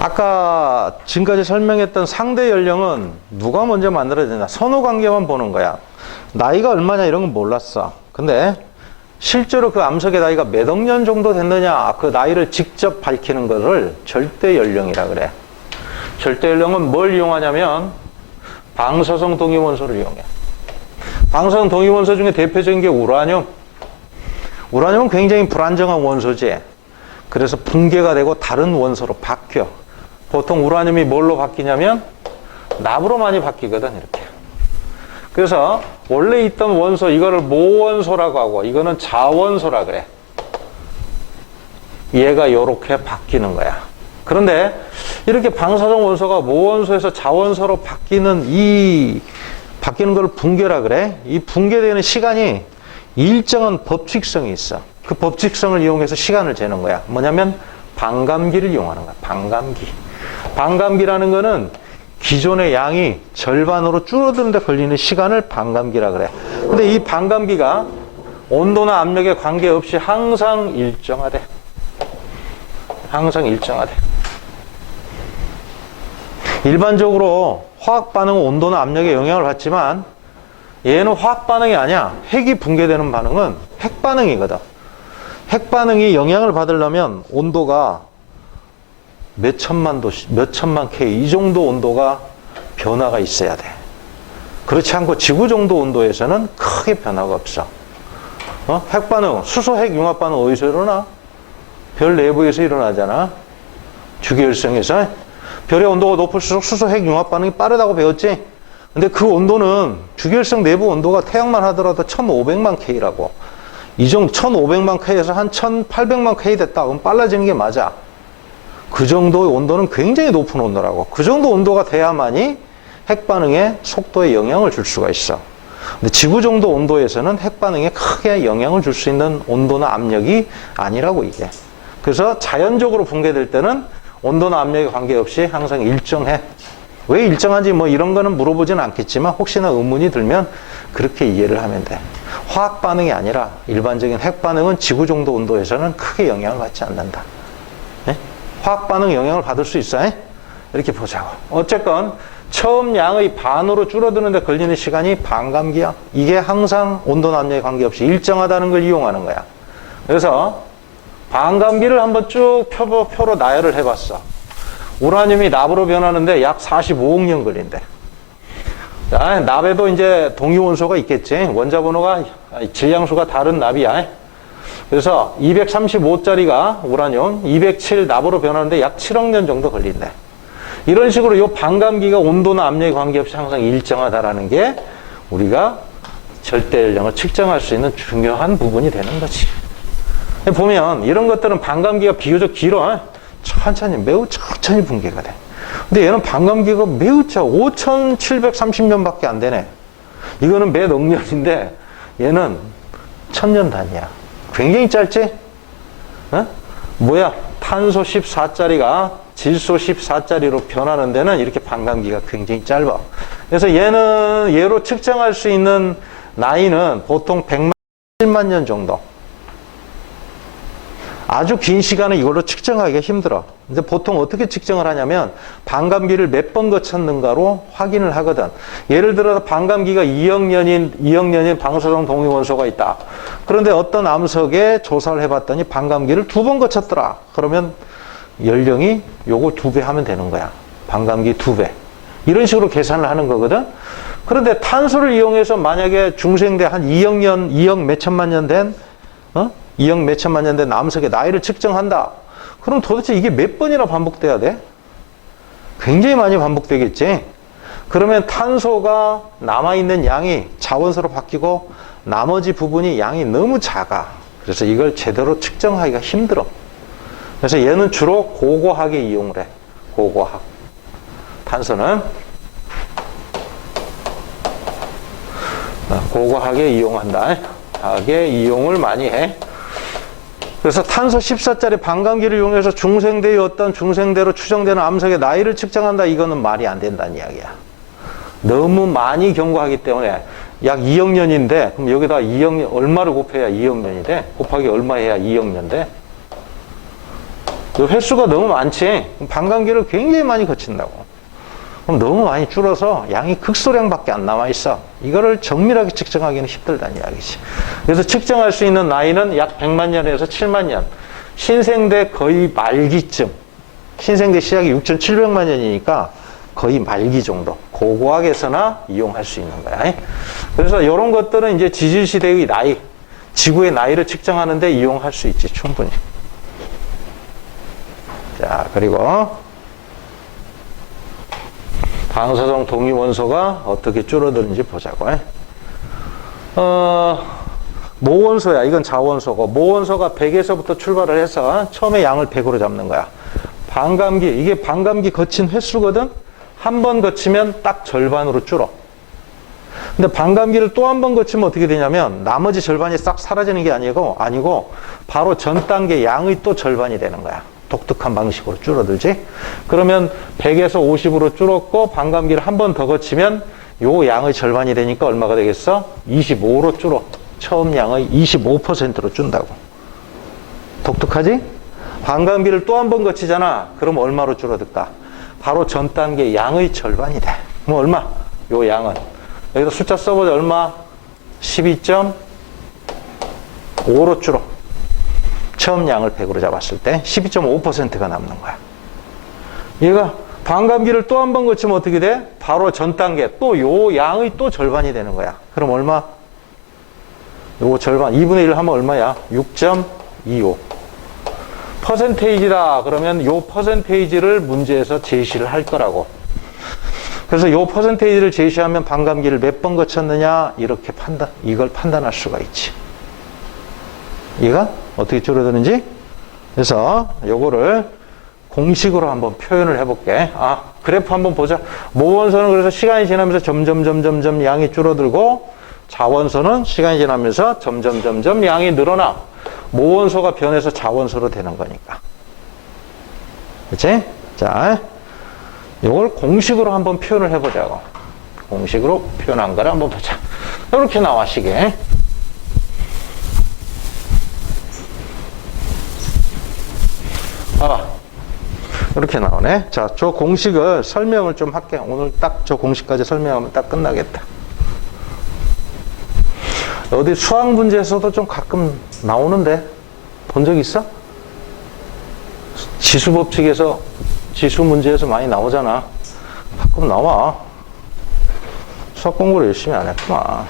아까 지금까지 설명했던 상대 연령은 누가 먼저 만들어야 되냐, 선후 관계만 보는 거야. 나이가 얼마냐 이런 건 몰랐어. 근데 실제로 그 암석의 나이가 몇 억 년 정도 됐느냐, 그 나이를 직접 밝히는 것을 절대 연령이라 그래. 절대 연령은 뭘 이용하냐면 방사성 동위원소를 이용해. 방사성 동위원소 중에 대표적인 게 우라늄. 우라늄은 굉장히 불안정한 원소지. 그래서 붕괴가 되고 다른 원소로 바뀌어. 보통 우라늄이 뭘로 바뀌냐면 납으로 많이 바뀌거든, 이렇게. 그래서 원래 있던 원소, 이거를 모원소라고 하고, 이거는 자원소라 그래. 얘가 이렇게 바뀌는 거야. 그런데 이렇게 방사성 원소가 모원소에서 자원소로 바뀌는 걸 붕괴라 그래. 이 붕괴되는 시간이 일정한 법칙성이 있어. 그 법칙성을 이용해서 시간을 재는 거야. 뭐냐면 반감기를 이용하는 거야. 반감기. 반감기라는 거는 기존의 양이 절반으로 줄어드는 데 걸리는 시간을 반감기라 그래. 근데 이 반감기가 온도나 압력에 관계없이 항상 일정하대. 항상 일정하대. 일반적으로 화학 반응은 온도나 압력에 영향을 받지만 얘는 화학 반응이 아니야. 핵이 붕괴되는 반응은 핵 반응이거든. 핵 반응이 영향을 받으려면 온도가 몇 천만 K 이 정도 온도가 변화가 있어야 돼. 그렇지 않고 지구 정도 온도에서는 크게 변화가 없어. 핵 반응, 수소 핵 융합 반응 어디서 일어나? 별 내부에서 일어나잖아. 주기율성에서. 별의 온도가 높을수록 수소 핵 융합 반응이 빠르다고 배웠지? 근데 그 온도는 주기율성 내부 온도가 태양만 하더라도 1500만 K라고. 이 정도 1500만 K에서 한 1800만 K 됐다. 그럼 빨라지는 게 맞아. 그 정도의 온도는 굉장히 높은 온도라고. 그 정도 온도가 돼야만이 핵 반응의 속도에 영향을 줄 수가 있어. 근데 지구 정도 온도에서는 핵 반응에 크게 영향을 줄 수 있는 온도나 압력이 아니라고, 이게. 그래서 자연적으로 붕괴될 때는 온도나 압력에 관계없이 항상 일정해. 왜 일정한지 뭐 이런 거는 물어보지는 않겠지만 혹시나 의문이 들면 그렇게 이해를 하면 돼. 화학 반응이 아니라 일반적인 핵 반응은 지구 정도 온도에서는 크게 영향을 받지 않는다. 네? 화학 반응 영향을 받을 수 있어. 이렇게 보자고. 어쨌건 처음 양의 반으로 줄어드는 데 걸리는 시간이 반감기야. 이게 항상 온도나 압력에 관계없이 일정하다는 걸 이용하는 거야. 그래서 반감기를 한번 쭉 표로 나열을 해봤어. 우라늄이 납으로 변하는데 약 45억 년 걸린대. 자, 납에도 이제 동위원소가 있겠지. 원자 번호가, 질량수가 다른 납이야. 그래서 235짜리가 우라늄, 207 납으로 변하는데 약 7억 년 정도 걸린대. 이런 식으로 이 반감기가 온도나 압력에 관계없이 항상 일정하다라는 게 우리가 절대 연령을 측정할 수 있는 중요한 부분이 되는 거지. 보면 이런 것들은 반감기가 비교적 길어. 천천히, 매우 천천히 붕괴가 돼. 근데 얘는 반감기가 매우 짧아. 5730년밖에 안 되네. 이거는 몇 억 년인데 얘는 1000년 단위야. 굉장히 짧지? 뭐야? 탄소 14짜리가 질소 14짜리로 변하는 데는 이렇게 반감기가 굉장히 짧아. 그래서 얘로 측정할 수 있는 나이는 보통 100만 년 정도. 아주 긴 시간을 이걸로 측정하기가 힘들어. 근데 보통 어떻게 측정을 하냐면 반감기를 몇 번 거쳤는가로 확인을 하거든. 예를 들어서 반감기가 2억 년인 방사성 동위원소가 있다. 그런데 어떤 암석에 조사를 해봤더니 반감기를 2번 거쳤더라. 그러면 연령이 요거 2배 하면 되는 거야. 반감기 2배. 이런 식으로 계산을 하는 거거든. 그런데 탄소를 이용해서 만약에 중생대 한 2억 몇천만 년 된 2억 몇천만 년 된 암석의 나이를 측정한다. 그럼 도대체 이게 몇 번이나 반복돼야 돼? 굉장히 많이 반복되겠지. 그러면 탄소가 남아있는 양이 자원소로 바뀌고 나머지 부분이 양이 너무 작아. 그래서 이걸 제대로 측정하기가 힘들어. 그래서 얘는 주로 고고학에 이용을 해. 고고학. 탄소는 고고학에 이용한다. 학에 이용을 많이 해. 그래서 탄소 14짜리 반감기를 이용해서 중생대의 어떤 중생대로 추정되는 암석의 나이를 측정한다. 이거는 말이 안 된다는 이야기야. 너무 많이 경고하기 때문에 약 2억 년인데 그럼 여기다 2억 년 얼마를 곱해야 2억 년이 돼? 곱하기 얼마 해야 2억 년 돼? 그 횟수가 너무 많지. 반감기를 굉장히 많이 거친다고. 그럼 너무 많이 줄어서 양이 극소량밖에 안 남아 있어. 이거를 정밀하게 측정하기는 힘들다는 이야기지. 그래서 측정할 수 있는 나이는 약 100만 년에서 7만 년. 신생대 거의 말기쯤. 신생대 시작이 6,700만 년이니까 거의 말기 정도. 고고학에서나 이용할 수 있는 거야. 그래서 이런 것들은 이제 지질시대의 나이, 지구의 나이를 측정하는데 이용할 수 있지, 충분히. 자, 그리고 방사성 동위원소가 어떻게 줄어드는지 보자고. 모원소야. 이건 자원소고, 모원소가 100에서부터 출발을 해서 처음에 양을 100으로 잡는 거야. 반감기, 이게 반감기 거친 횟수거든? 한 번 거치면 딱 절반으로 줄어. 근데 반감기를 또 한 번 거치면 어떻게 되냐면 나머지 절반이 싹 사라지는 게 아니고 바로 전 단계 양의 또 절반이 되는 거야. 독특한 방식으로 줄어들지. 그러면 100에서 50으로 줄었고 반감기를 한 번 더 거치면 요 양의 절반이 되니까 얼마가 되겠어? 25로 줄어. 처음 양의 25%로 준다고. 독특하지? 반감기를 또 한 번 거치잖아. 그럼 얼마로 줄어들까? 바로 전 단계 양의 절반이 돼. 그럼 얼마? 요 양은. 여기다 숫자 써보자. 얼마? 12.5로 줄어. 처음 양을 100으로 잡았을 때 12.5%가 남는 거야. 얘가 반감기를 또 한 번 거치면 어떻게 돼? 바로 전 단계 또 요 양의 또 절반이 되는 거야. 그럼 얼마? 요 절반 2분의 1 하면 얼마야? 6.25 퍼센테이지다. 그러면 요 퍼센테이지를 문제에서 제시를 할 거라고. 그래서 요 퍼센테이지를 제시하면 반감기를 몇 번 거쳤느냐 이렇게 이걸 판단할 수가 있지. 얘가 어떻게 줄어드는지. 그래서 요거를 공식으로 한번 표현을 해볼게. 그래프 한번 보자. 모원소는 그래서 시간이 지나면서 점점 양이 줄어들고, 자원소는 시간이 지나면서 점점 양이 늘어나. 모원소가 변해서 자원소로 되는 거니까. 그치? 자, 요걸 공식으로 한번 표현을 해보자고. 공식으로 표현한 거를 한번 보자. 이렇게 나와, 시계. 봐봐. 이렇게 나오네. 자, 저 공식을 설명을 좀 할게. 오늘 딱 저 공식까지 설명하면 딱 끝나겠다. 어디 수학 문제에서도 좀 가끔 나오는데 본 적 있어? 지수 법칙에서 지수 문제에서 많이 나오잖아. 가끔 나와. 수학 공부를 열심히 안 했구만.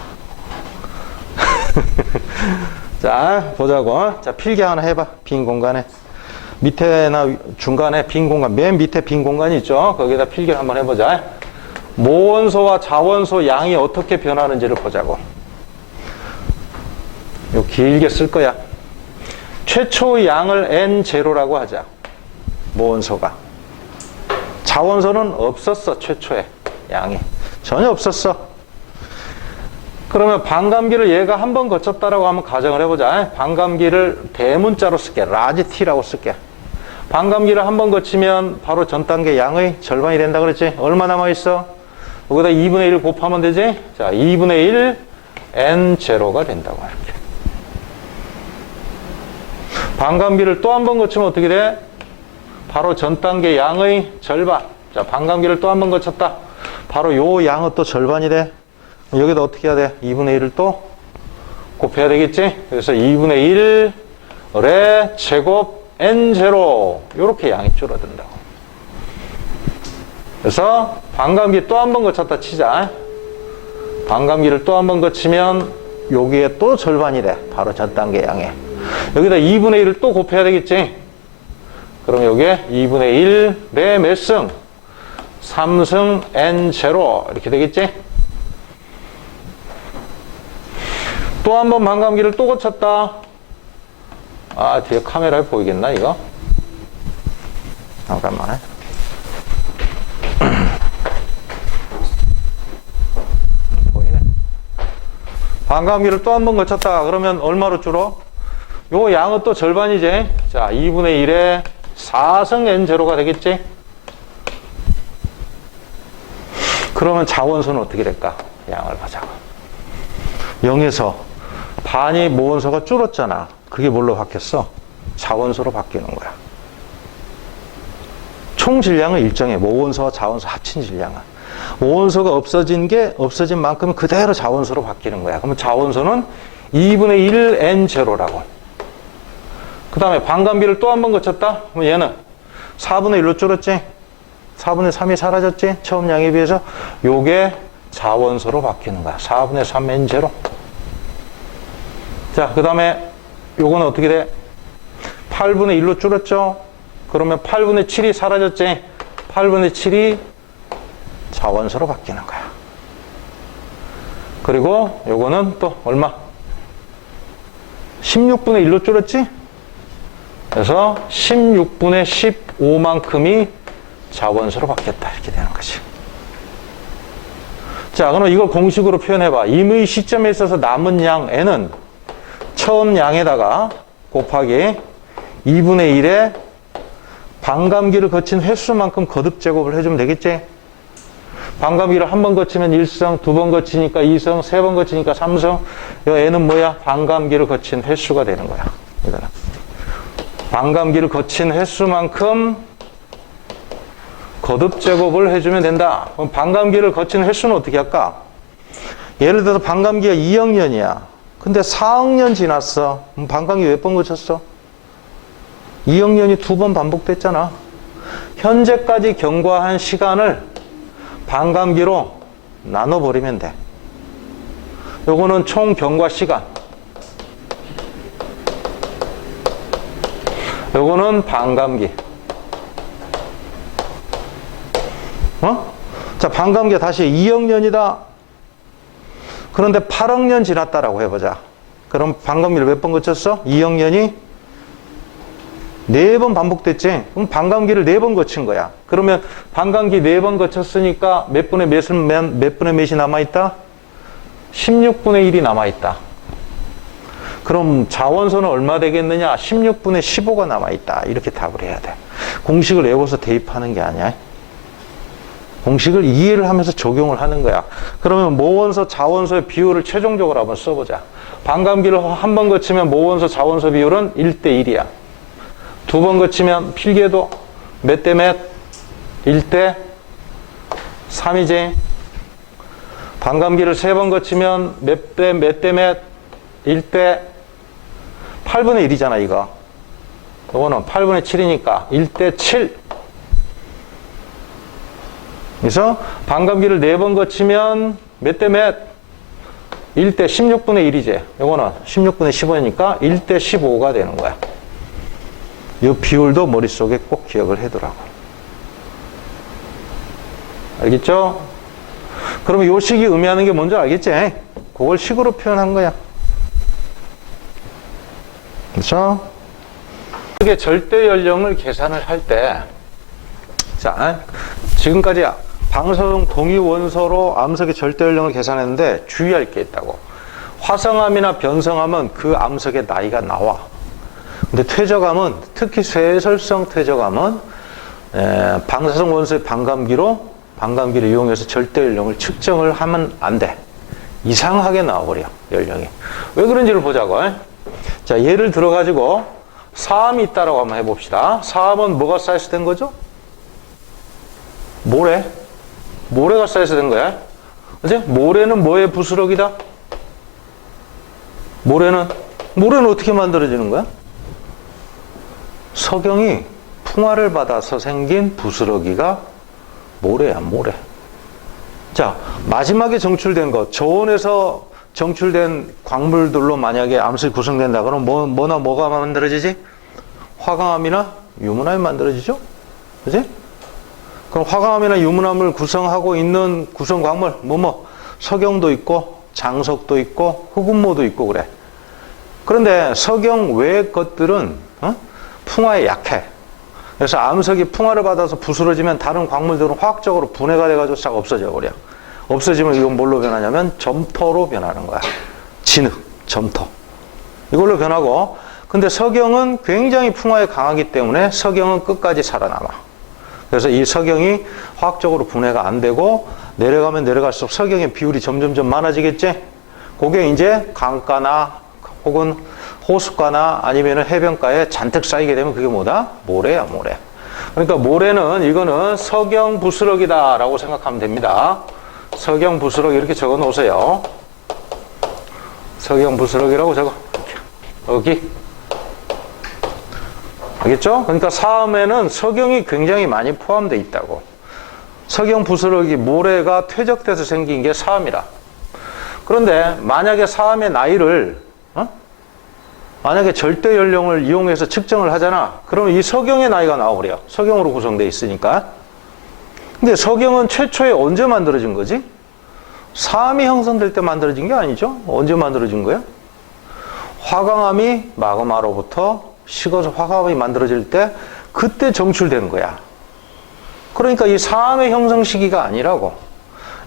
자, 보자고. 자, 필기 하나 해봐. 빈 공간에. 밑에나 중간에 빈 공간, 맨 밑에 빈 공간이 있죠. 거기에다 필기를 한번 해보자. 모원소와 자원소 양이 어떻게 변하는지를 보자고. 요 길게 쓸 거야. 최초의 양을 N0라고 하자. 모원소가. 자원소는 없었어. 최초에 양이. 전혀 없었어. 그러면 반감기를 얘가 한 번 거쳤다라고 하면 가정을 해보자. 반감기를 대문자로 쓸게. 라지 T라고 쓸게. 반감기를 한 번 거치면 바로 전 단계 양의 절반이 된다 그랬지? 얼마 남아있어? 여기다 2분의 1 곱하면 되지? 자, 2분의 1 N0가 된다고 이렇게. 반감기를 또 한 번 거치면 어떻게 돼? 바로 전 단계 양의 절반. 자, 반감기를 또 한 번 거쳤다. 바로 요 양은 또 절반이 돼. 여기다 어떻게 해야 돼? 2분의 1을 또 곱해야 되겠지? 그래서 2분의 1의 제곱 N0. 요렇게 양이 줄어든다고. 그래서 반감기 또 한 번 거쳤다 치자. 반감기를 또 한 번 거치면 여기에 또 절반이 돼. 바로 전 단계 양에. 여기다 2분의 1을 또 곱해야 되겠지? 그럼 여기에 2분의 1의 몇 승? 3승 N0 이렇게 되겠지? 또 한 번 반감기를 또 거쳤다. 뒤에 카메라에 보이겠나 이거? 잠깐만. 보이네. 반감기를 또 한 번 거쳤다. 그러면 얼마로 줄어? 요 양은 또 절반이지. 자, 2분의 1에 4승 N0가 되겠지? 그러면 자원소는 어떻게 될까? 양을 보자고. 0에서 반이 모원소가 줄었잖아. 그게 뭘로 바뀌었어? 자원소로 바뀌는 거야. 총 질량은 일정해. 모원소와 자원소 합친 질량은. 모원소가 없어진 만큼 그대로 자원소로 바뀌는 거야. 그러면 자원소는 2분의 1 N0라고. 그 다음에 반감기를 또 한 번 거쳤다? 그럼 얘는 4분의 1로 줄었지? 4분의 3이 사라졌지? 처음 양에 비해서. 요게 자원소로 바뀌는 거야. 4분의 3 N0. 자, 그 다음에 요거는 어떻게 돼? 8분의 1로 줄었죠? 그러면 8분의 7이 사라졌지? 8분의 7이 자원소로 바뀌는 거야. 그리고 요거는 또 얼마? 16분의 1로 줄었지? 그래서 16분의 15만큼이 자원소로 바뀌었다. 이렇게 되는 거지. 자, 그럼 이걸 공식으로 표현해봐. 임의 시점에 있어서 남은 양 N은 처음 양에다가 곱하기 2분의 1의 반감기를 거친 횟수만큼 거듭 제곱을 해주면 되겠지? 반감기를 한 번 거치면 1성, 두 번 거치니까 2성, 세 번 거치니까 3성. 이 N은 뭐야? 반감기를 거친 횟수가 되는 거야. 이거는. 반감기를 거친 횟수만큼 거듭 제곱을 해주면 된다. 그럼 반감기를 거친 횟수는 어떻게 할까? 예를 들어서 반감기가 2억 년이야. 근데 4억 년 지났어. 그럼 반감기 몇 번 거쳤어? 2억 년이 2번 반복됐잖아. 현재까지 경과한 시간을 반감기로 나눠버리면 돼. 요거는 총 경과 시간. 요거는 반감기. 자, 반감기가 다시 2억 년이다. 그런데 8억 년 지났다라고 해보자. 그럼 반감기를 몇 번 거쳤어? 2억 년이 4번 반복됐지? 그럼 반감기를 4번 거친 거야. 그러면 반감기 4번 거쳤으니까 몇 분의 몇이 남아있다? 16분의 1이 남아있다. 그럼 자원소는 얼마 되겠느냐? 16분의 15가 남아있다. 이렇게 답을 해야 돼. 공식을 외워서 대입하는 게 아니야. 공식을 이해를 하면서 적용을 하는 거야. 그러면 모원소, 자원소의 비율을 최종적으로 한번 써보자. 반감기를 한 번 거치면 모원소, 자원소 비율은 1대 1이야. 두 번 거치면 필기에도 몇 대 몇? 1대 3이지. 반감기를 세 번 거치면 몇 대 몇? 1대 8분의 1이잖아, 이거. 이거는 8분의 7이니까 1대 7. 그래서 반감기를 4번 거치면 몇 대 몇? 1대 16분의 1이지. 이거는 16분의 15니까 1대 15가 되는 거야. 이 비율도 머릿속에 꼭 기억을 해두라고. 알겠죠? 그러면 이 식이 의미하는 게 뭔지 알겠지? 그걸 식으로 표현한 거야. 그렇죠? 이게 절대 연령을 계산을 할 때, 자, 지금까지 방사성 동위 원소로 암석의 절대 연령을 계산했는데 주의할 게 있다고. 화성암이나 변성암은 그 암석의 나이가 나와. 근데 퇴적암은, 특히 쇠설성 퇴적암은 방사성 원소의 반감기를 이용해서 절대 연령을 측정을 하면 안 돼. 이상하게 나와버려, 연령이. 왜 그런지를 보자고. 자, 예를 들어가지고 사암이 있다라고 한번 해봅시다. 사암은 뭐가 쌓여서 된 거죠? 모래가 쌓여서 된 거야. 그치? 모래는 뭐의 부스러기다? 모래는 어떻게 만들어지는 거야? 석영이 풍화를 받아서 생긴 부스러기가 모래야, 모래. 자, 마지막에 정출된 것, 저온에서 정출된 광물들로 만약에 암석이 구성된다 그러면 뭐가 만들어지지? 화강암이나 유문암이 만들어지죠? 그치? 그럼 화강암이나 유문암을 구성하고 있는 구성 광물, 석영도 있고, 장석도 있고, 흑운모도 있고, 그래. 그런데 석영 외의 것들은, 풍화에 약해. 그래서 암석이 풍화를 받아서 부스러지면 다른 광물들은 화학적으로 분해가 돼가지고 싹 없어져 버려. 없어지면 이건 뭘로 변하냐면 점토로 변하는 거야. 진흙, 점토. 이걸로 변하고, 근데 석영은 굉장히 풍화에 강하기 때문에 석영은 끝까지 살아남아. 그래서 이 석영이 화학적으로 분해가 안 되고 내려가면 내려갈수록 석영의 비율이 점점점 많아지겠지? 그게 이제 강가나 혹은 호숫가나 아니면 해변가에 잔뜩 쌓이게 되면 그게 뭐다? 모래야, 모래. 그러니까 모래는 이거는 석영부스럭이다 라고 생각하면 됩니다. 석영부스럭 이렇게 적어 놓으세요. 석영부스럭이라고 적어. 여기. 알겠죠? 그러니까 사암에는 석영이 굉장히 많이 포함되어 있다고. 석영부스럭이 모래가 퇴적돼서 생긴 게 사암이라. 그런데 만약에 사암의 나이를 만약에 절대 연령을 이용해서 측정을 하잖아. 그러면 이 석영의 나이가 나오고요. 석영으로 구성되어 있으니까. 근데 석영은 최초에 언제 만들어진 거지? 사암이 형성될 때 만들어진 게 아니죠? 언제 만들어진 거야? 화강암이 마그마로부터 식어서 화강암이 만들어질 때 그때 정출된 거야. 그러니까 이 사암의 형성 시기가 아니라고.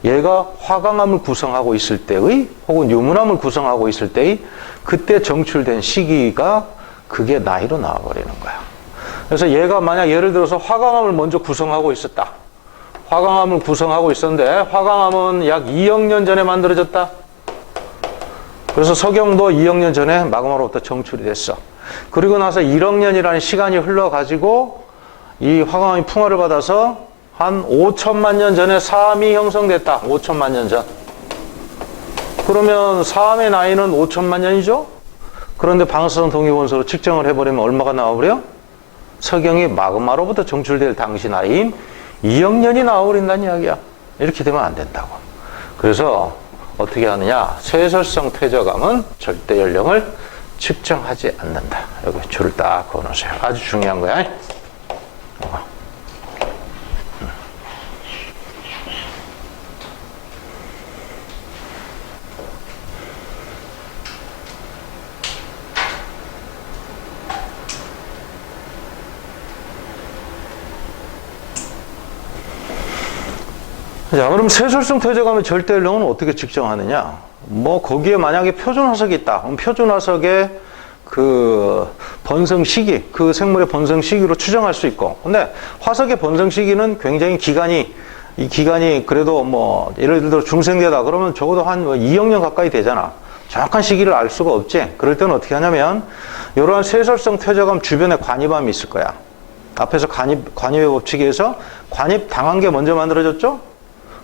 얘가 화강암을 구성하고 있을 때의 혹은 유문암을 구성하고 있을 때의 그때 정출된 시기가 그게 나이로 나와버리는 거야. 그래서 얘가 만약 예를 들어서 화강암을 먼저 구성하고 있었다. 화강암을 구성하고 있었는데 화강암은 약 2억 년 전에 만들어졌다. 그래서 석영도 2억 년 전에 마그마로부터 정출이 됐어. 그리고 나서 1억 년이라는 시간이 흘러가지고 이 화강암이 풍화를 받아서 한 5천만 년 전에 사암이 형성됐다. 5천만 년 전. 그러면 사암의 나이는 5천만 년이죠? 그런데 방사성 동위원소로 측정을 해버리면 얼마가 나와버려? 석영이 마그마로부터 정출될 당시 나이인 2억 년이 나와버린다는 이야기야. 이렇게 되면 안 된다고. 그래서 어떻게 하느냐? 쇠설성 퇴적암은 절대 연령을 측정하지 않는다. 여기 줄을 딱 그어놓으세요. 아주 중요한 거야. 자, 그럼 쇠설성 퇴적암의 절대 연령은 어떻게 측정하느냐? 뭐 거기에 만약에 표준화석이 있다. 그럼 표준화석의 그 번성 시기, 그 생물의 번성 시기로 추정할 수 있고. 근데 화석의 번성 시기는 굉장히 이 기간이 그래도 뭐 예를 들어 중생대다 그러면 적어도 한 2억 년 가까이 되잖아. 정확한 시기를 알 수가 없지. 그럴 때는 어떻게 하냐면 이러한 쇠설성 퇴적암 주변에 관입암이 있을 거야. 앞에서 관입의 법칙에서 관입 당한 게 먼저 만들어졌죠?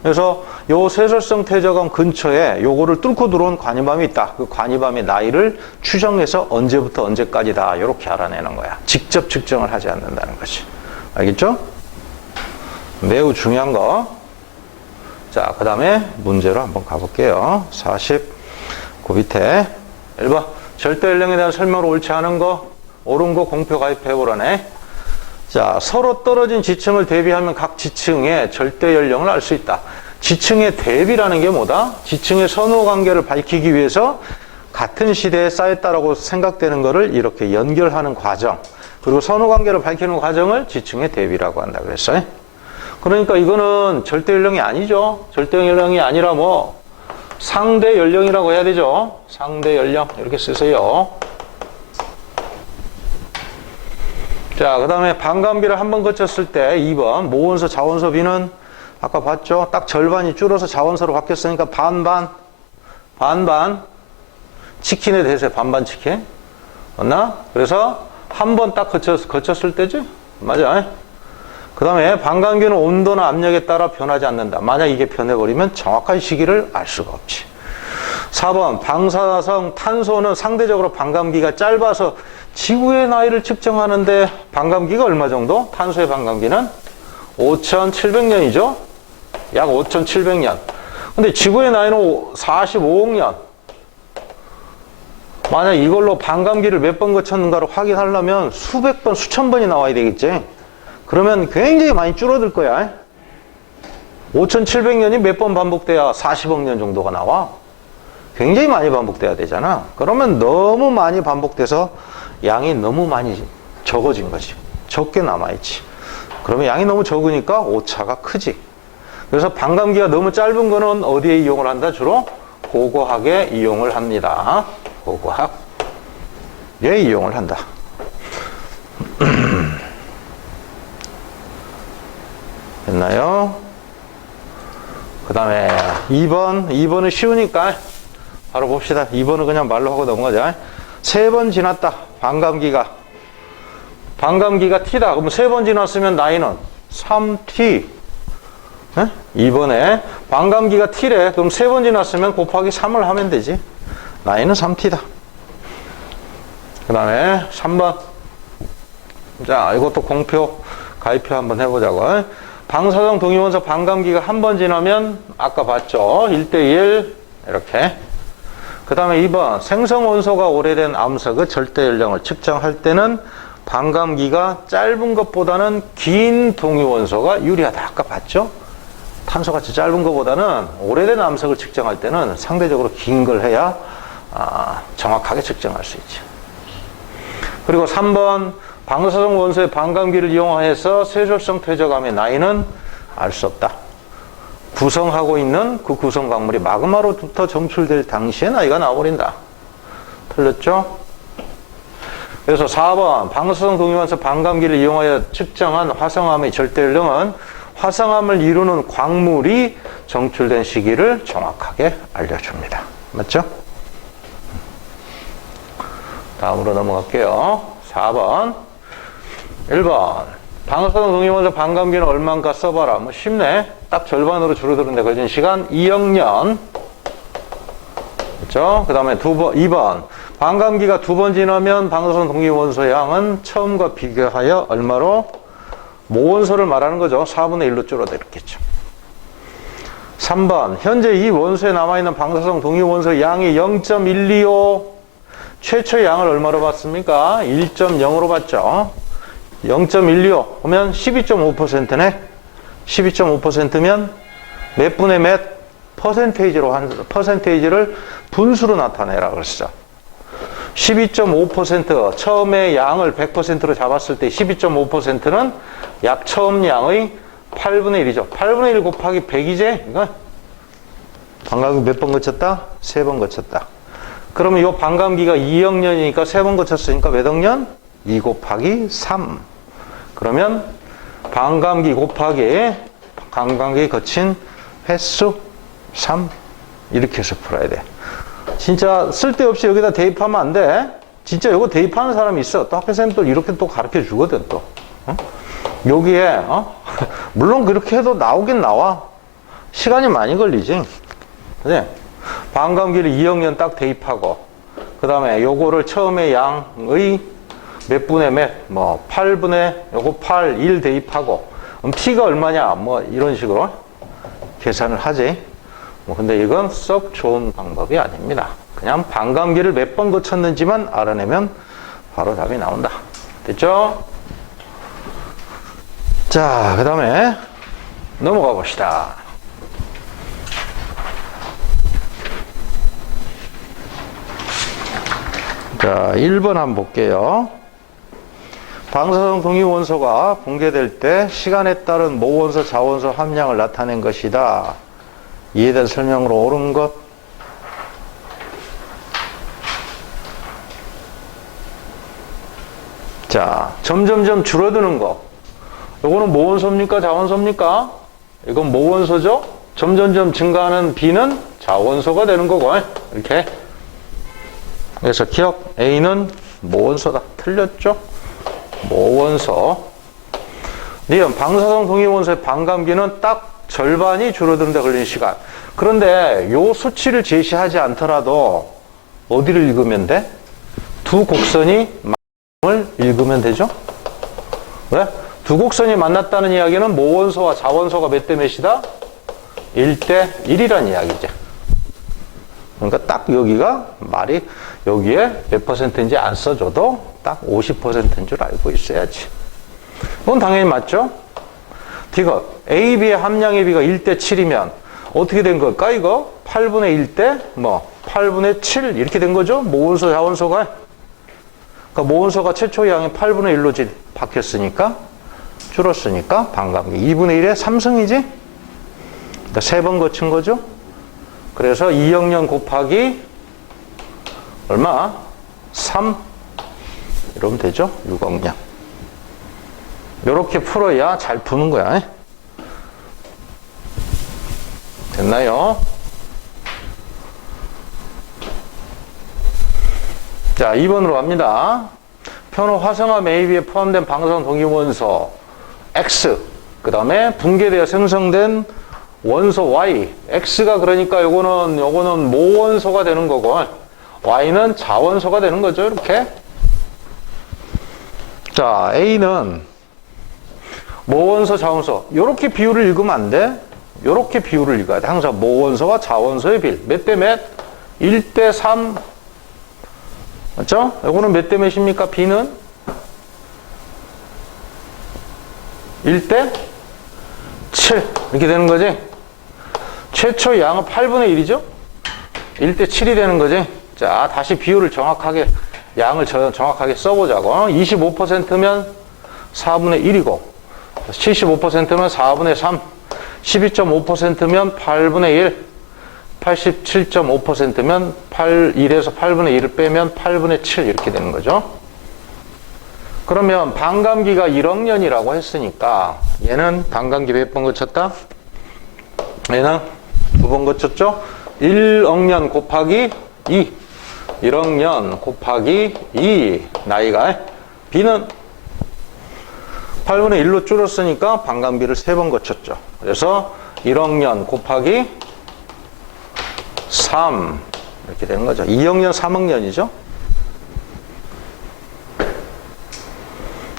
그래서 요 쇠설성 퇴적암 근처에 요거를 뚫고 들어온 관입암이 있다. 그 관입암의 나이를 추정해서 언제부터 언제까지다. 이렇게 알아내는 거야. 직접 측정을 하지 않는다는 거지. 알겠죠? 매우 중요한 거. 자, 그 다음에 문제로 한번 가볼게요. 40, 그 밑에 1번. 절대 연령에 대한 설명을 옳지 않은 거, 옳은 거 공표 가입해보라네. 자, 서로 떨어진 지층을 대비하면 각 지층의 절대 연령을 알 수 있다. 지층의 대비라는 게 뭐다? 지층의 선호 관계를 밝히기 위해서 같은 시대에 쌓였다라고 생각되는 것을 이렇게 연결하는 과정. 그리고 선호 관계를 밝히는 과정을 지층의 대비라고 한다 그랬어요. 그러니까 이거는 절대 연령이 아니죠. 절대 연령이 아니라 뭐 상대 연령이라고 해야 되죠. 상대 연령 이렇게 쓰세요. 자, 그 다음에 반감기를 한번 거쳤을 때 2번 모원소 자원소 비는 아까 봤죠? 딱 절반이 줄어서 자원소로 바뀌었으니까 반반 치킨의 대세 반반 치킨 맞나? 그래서 한 번 딱 거쳤을 때지? 맞아. 그 다음에 반감기는 온도나 압력에 따라 변하지 않는다. 만약 이게 변해버리면 정확한 시기를 알 수가 없지. 4번 방사성 탄소는 상대적으로 반감기가 짧아서 지구의 나이를 측정하는데 반감기가 얼마 정도? 탄소의 반감기는 5,700년이죠? 약 5,700년. 근데 지구의 나이는 45억 년. 만약 이걸로 반감기를 몇 번 거쳤는가를 확인하려면 수백 번, 수천 번이 나와야 되겠지? 그러면 굉장히 많이 줄어들 거야. 5,700년이 몇 번 반복돼야 40억 년 정도가 나와? 굉장히 많이 반복돼야 되잖아. 그러면 너무 많이 반복돼서 양이 너무 많이 적어진 거지. 적게 남아있지. 그러면 양이 너무 적으니까 오차가 크지. 그래서 반감기가 너무 짧은 거는 어디에 이용을 한다? 주로 고고학에 이용을 합니다. 고고학에 이용을 한다. 됐나요? 그 다음에 2번은 쉬우니까 바로 봅시다. 2번은 그냥 말로 하고 넘어가자. 3번 지났다. 반감기가. 반감기가 t다. 그럼 3번 지났으면 나이는 3t. 2번에 반감기가 t래. 그럼 3번 지났으면 곱하기 3을 하면 되지. 나이는 3t다. 그 다음에 3번. 자, 이것도 공표, 가위표 한번 해보자고. 방사성 동위원소 반감기가 한 번 지나면 아까 봤죠? 1대1 이렇게. 그 다음에 2번 생성원소가 오래된 암석의 절대 연령을 측정할 때는 반감기가 짧은 것보다는 긴 동위원소가 유리하다. 아까 봤죠? 탄소같이 짧은 것보다는 오래된 암석을 측정할 때는 상대적으로 긴 걸 해야 정확하게 측정할 수 있죠. 그리고 3번 방사성 원소의 반감기를 이용해서 세솔성 퇴적암의 나이는 알 수 없다. 구성하고 있는 그 구성 광물이 마그마로부터 정출될 당시에 나이가 나와버린다. 틀렸죠? 그래서 4번 방사성 동위원소 반감기를 이용하여 측정한 화성암의 절대 연령은 화성암을 이루는 광물이 정출된 시기를 정확하게 알려줍니다. 맞죠? 다음으로 넘어갈게요. 4번 1번 방사성 동위원소 반감기는 얼마인가 써봐라. 뭐 쉽네. 딱 절반으로 줄어드는데 걸린 시간 2억 년. 그렇죠? 그 다음에 2번 반감기가 2번 지나면 방사성 동위원소 양은 처음과 비교하여 얼마로? 모원소를 말하는 거죠. 4분의 1로 줄어들었겠죠. 3번 현재 이 원소에 남아있는 방사성 동위원소 양이 0.125. 최초의 양을 얼마로 봤습니까? 1.0으로 봤죠. 0.125 그러면 12.5%네. 12.5%면 몇 분의 몇 퍼센테이지를 분수로 나타내라 그랬어. 12.5% 처음에 양을 100%로 잡았을 때 12.5%는 약 처음 양의 8분의 1이죠. 8분의 1 곱하기 100이지? 이거 반감기 몇 번 거쳤다? 3번 거쳤다. 그러면 이 반감기가 2억 년이니까 3번 거쳤으니까 몇 억 년? 2 곱하기 3. 그러면 반감기 곱하기 반감기 거친 횟수 3. 이렇게 해서 풀어야 돼. 진짜 쓸데없이 여기다 대입하면 안 돼. 진짜 이거 대입하는 사람이 있어. 또 학교생님 또 이렇게 또 가르쳐 주거든 또. 여기에 물론 그렇게 해도 나오긴 나와. 시간이 많이 걸리지. 그래? 반감기를 2억 년 딱 대입하고 그 다음에 요거를 처음에 양의 몇 분의 몇, 뭐 8분의 요거 8, 1 대입하고 그럼 t가 얼마냐 뭐 이런 식으로 계산을 하지. 뭐 근데 이건 썩 좋은 방법이 아닙니다. 그냥 반감기를 몇 번 거쳤는지만 알아내면 바로 답이 나온다. 됐죠? 자, 그 다음에 넘어가 봅시다. 자, 1번 한번 볼게요. 방사성 동위원소가 붕괴될 때 시간에 따른 모원소, 자원소 함량을 나타낸 것이다. 이에 대한 설명으로 옳은 것. 자, 점점점 줄어드는 거. 요거는 모원소입니까? 자원소입니까? 이건 모원소죠? 점점점 증가하는 B는 자원소가 되는 거고. 이렇게. 그래서 기억 A는 모원소다. 틀렸죠? 모원소. 니은 방사성 동위원소의 반감기는 딱 절반이 줄어드는데 걸리는 시간. 그런데 요 수치를 제시하지 않더라도 어디를 읽으면 돼? 두 곡선이 만남을 읽으면 되죠? 왜? 두 곡선이 만났다는 이야기는 모원소와 자원소가 몇 대 몇이다? 1대 1이란 이야기죠. 그러니까 딱 여기가 말이 여기에 몇 퍼센트인지 안 써줘도 딱 50%인 줄 알고 있어야지. 그건 당연히 맞죠? D가 A, B의 함량의 B가 1대 7이면 어떻게 된 걸까? 이거 8분의 1대 뭐 8분의 7 이렇게 된 거죠? 모원소, 자원소가. 그러니까 모원소가 최초 양이 8분의 1로 바뀌었으니까 줄었으니까 반감기 2분의 1에 3승이지? 그러니까 3번 거친 거죠? 그래서 2억 년 곱하기 얼마? 3 이러면 되죠? 6억 년. 이렇게 풀어야 잘 푸는 거야. 됐나요? 자, 2번으로 갑니다. 표는 화성암 AB에 포함된 방사선 동위원소 X, 그 다음에 붕괴되어 생성된 원소 Y. X가 그러니까 요거는 모원소가 되는 거고, Y는 자원소가 되는 거죠, 이렇게. 자, A는 모원소, 자원소. 요렇게 비율을 읽으면 안 돼. 요렇게 비율을 읽어야 돼. 항상 모원소와 자원소의 비율. 몇 대 몇? 1대 3. 맞죠? 요거는 몇 대 몇입니까? B는? 1대 7. 이렇게 되는 거지? 최초 양은 8분의 1이죠? 1대 7이 되는 거지? 자, 다시 비율을 정확하게, 양을 정확하게 써보자고. 25%면 4분의 1이고, 75%면 4분의 3, 12.5%면 8분의 1, 87.5%면 1에서 8분의 1을 빼면 8분의 7 이렇게 되는 거죠. 그러면 반감기가 1억 년이라고 했으니까 얘는 반감기 몇 번 거쳤다? 얘는 2번 거쳤죠? 1억 년 곱하기 2. 1억 년 곱하기 2. 나이가. B는 8분의 1로 줄었으니까 반감기를 3번 거쳤죠. 그래서 1억 년 곱하기 3. 이렇게 되는 거죠. 2억 년, 3억 년이죠.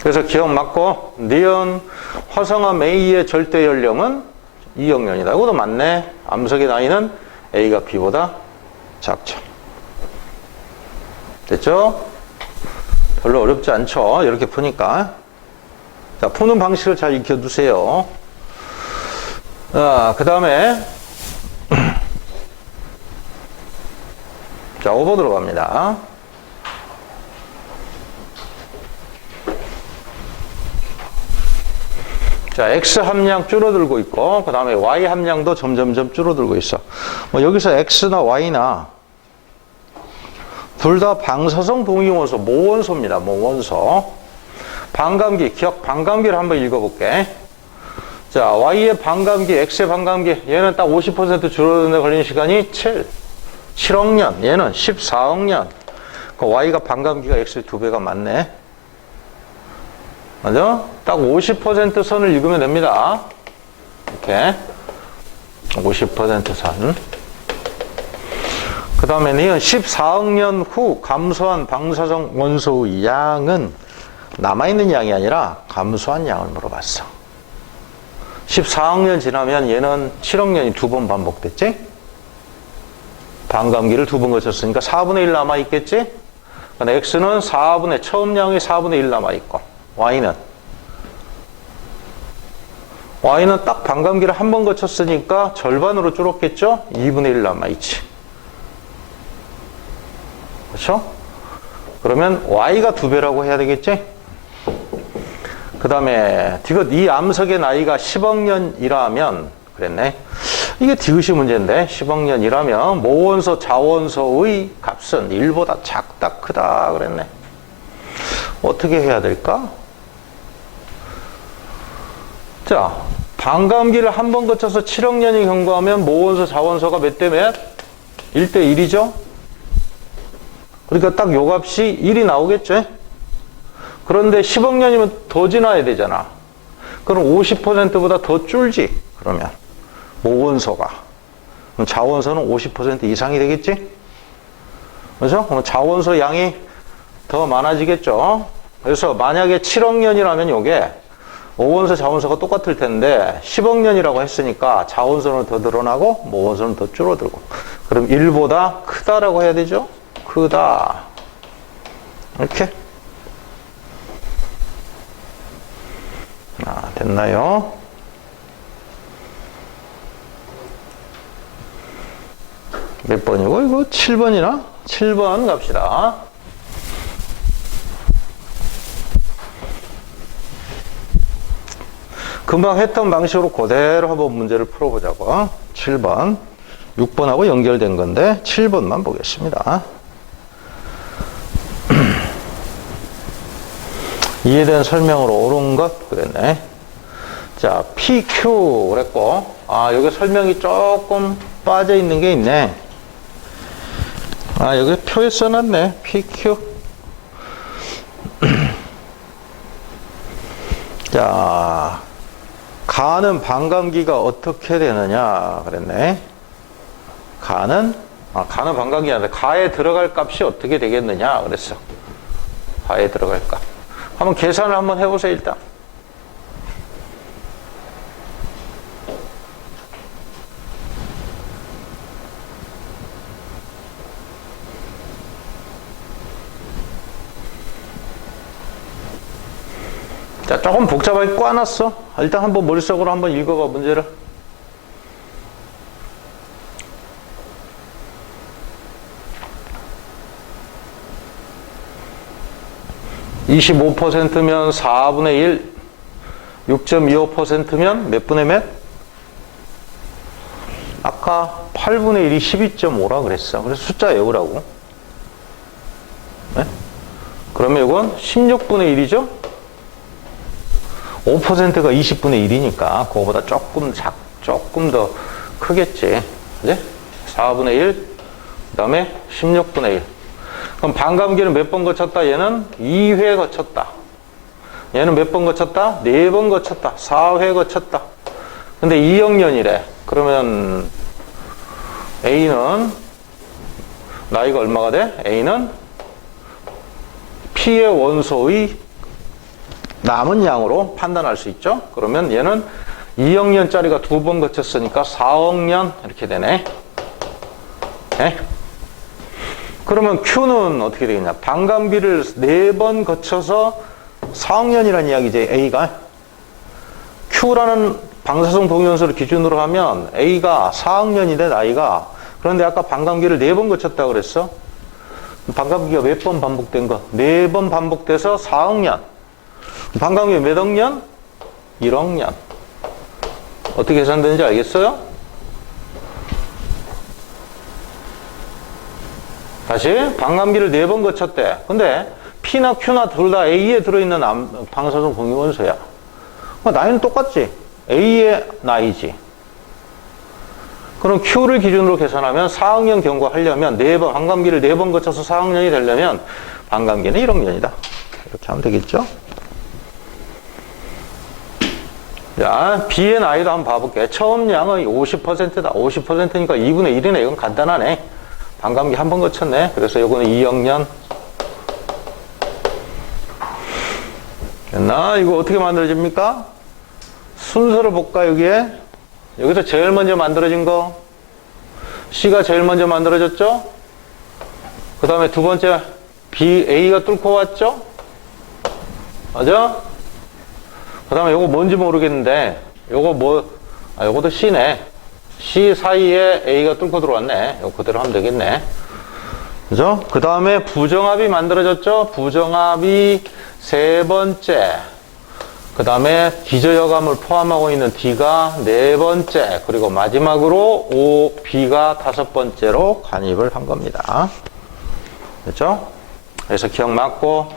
그래서 기억 맞고, 니은 화성암 A의 절대 연령은 2억 년이다. 이것도 맞네. 암석의 나이는 A가 B보다 작죠. 됐죠? 별로 어렵지 않죠? 이렇게 푸니까. 자, 푸는 방식을 잘 익혀두세요. 그 다음에 자, 5번으로 갑니다. 자, X 함량 줄어들고 있고, 그 다음에 Y 함량도 점점점 줄어들고 있어. 뭐 여기서 X나 Y나 둘 다 방사성 동위원소, 모원소입니다. 모원소. 반감기, 기억 반감기를 한번 읽어볼게. 자, Y의 반감기, X의 반감기, 얘는 딱 50% 줄어드는 데 걸리는 시간이 7억 년, 얘는 14억 년. 그 Y가 반감기가 X의 2배가 많네. 맞아? 딱 50% 선을 읽으면 됩니다. 이렇게. 50% 선. 그 다음에는 14억 년 후 감소한 방사성 원소의 양은 남아있는 양이 아니라 감소한 양을 물어봤어. 14억 년 지나면 얘는 7억 년이 2번 반복됐지? 반감기를 2번 거쳤으니까 4분의 1 남아있겠지? 그러니까 X는 처음 양이 4분의 1 남아있고, Y는 딱 반감기를 한 번 거쳤으니까 절반으로 줄었겠죠? 2분의 1 남아있지. 그렇죠? 그러면 Y가 2배라고 해야 되겠지? 그 다음에 디귿 이 암석의 나이가 10억 년이라면 그랬네. 이게 디귿이 문제인데 10억 년이라면 모원소, 자원소의 값은 1보다 작다, 크다 그랬네. 어떻게 해야 될까? 자, 반감기를 한 번 거쳐서 7억 년이 경과하면 모원소, 자원소가 몇 대 몇? 1대 1이죠? 그러니까 딱 요 값이 1이 나오겠죠? 그런데 10억 년이면 더 지나야 되잖아. 그럼 50%보다 더 줄지, 그러면. 모원소가. 그럼 자원소는 50% 이상이 되겠지? 그렇죠? 그럼 자원소 양이 더 많아지겠죠? 그래서 만약에 7억 년이라면 요게 모원소, 자원소가 똑같을 텐데 10억 년이라고 했으니까 자원소는 더 늘어나고 모원소는 더 줄어들고. 그럼 1보다 크다라고 해야 되죠? 크다. 이렇게. 됐나요? 몇 번이고? 이거 7번이나? 7번 갑시다. 금방 했던 방식으로 그대로 한번 문제를 풀어보자고. 7번. 6번하고 연결된 건데 7번만 보겠습니다. 이해된 설명으로 옳은 것 그랬네. 자, PQ 그랬고, 여기 설명이 조금 빠져 있는 게 있네. 여기 표에 써놨네. PQ. 자, 가는 반감기가 어떻게 되느냐 그랬네. 가는 반감기가 아니라 가에 들어갈 값이 어떻게 되겠느냐 그랬어. 가에 들어갈 값. 한번 계산을 한번 해보세요. 일단. 자, 조금 복잡하게 꽈놨어. 일단 한번 머릿속으로 한번 읽어봐, 문제를. (25%면) 4분의 1, 6.25%면 몇 분의 몇? 아까 8분의 1이 12.5라 그랬어. 그래서 숫자 외우라고. 네? 그러면 이건 16분의 1이죠? 5%가 20분의 1이니까 그거보다 조금 더 크겠지. 그지? 4분의 1, 그 다음에 16분의 1. 그럼 반감기는 몇 번 거쳤다? 얘는 2회 거쳤다. 얘는 몇 번 거쳤다? 4번 거쳤다. 4회 거쳤다. 근데 2학년이래. 그러면 A는 나이가 얼마가 돼? A는 P의 원소의 남은 양으로 판단할 수 있죠. 그러면 얘는 2학년짜리가 2번 거쳤으니까 4학년 이렇게 되네. 네? 그러면 Q는 어떻게 되겠냐? 반감기를 4번 거쳐서 4학년이라는 이야기지. A가 Q라는 방사성 동위원소를 기준으로 하면 A가 4학년인데 나이가. 그런데 아까 반감기를 4번 거쳤다고 그랬어. 반감기가 몇 번 반복된 거? 4번 반복돼서 4학년. 반감기 몇 학년? 1학년. 어떻게 계산되는지 알겠어요? 다시 반감기를 4번 거쳤대. 근데 P나 Q나 둘 다 A에 들어있는 방사성 동위원소야. 나이는 똑같지. A의 나이지. 그럼 Q를 기준으로 계산하면 4학년 경과하려면 반감기를 4번 거쳐서 4학년이 되려면 반감기는 1학년이다. 이렇게 하면 되겠죠? 자, B의 나이도 한번 봐볼게. 처음 양은 50%다. 50%니까 2분의 1이네. 이건 간단하네. 반감기 한 번 거쳤네. 그래서 이거는 2학년. 됐나? 이거 어떻게 만들어집니까? 순서를 볼까, 여기에? 여기서 제일 먼저 만들어진 거. C가 제일 먼저 만들어졌죠? 그 다음에 두 번째 A가 뚫고 왔죠? 맞아? 그 다음에 요거 뭔지 모르겠는데, 요것도 C네. C 사이에 A가 뚫고 들어왔네. 요거 그대로 하면 되겠네. 그죠? 그 다음에 부정합이 만들어졌죠? 부정합이 세 번째. 그 다음에 기저여감을 포함하고 있는 D가 네 번째. 그리고 마지막으로 B가 다섯 번째로 간입을 한 겁니다. 그렇죠? 그래서 기억 맞고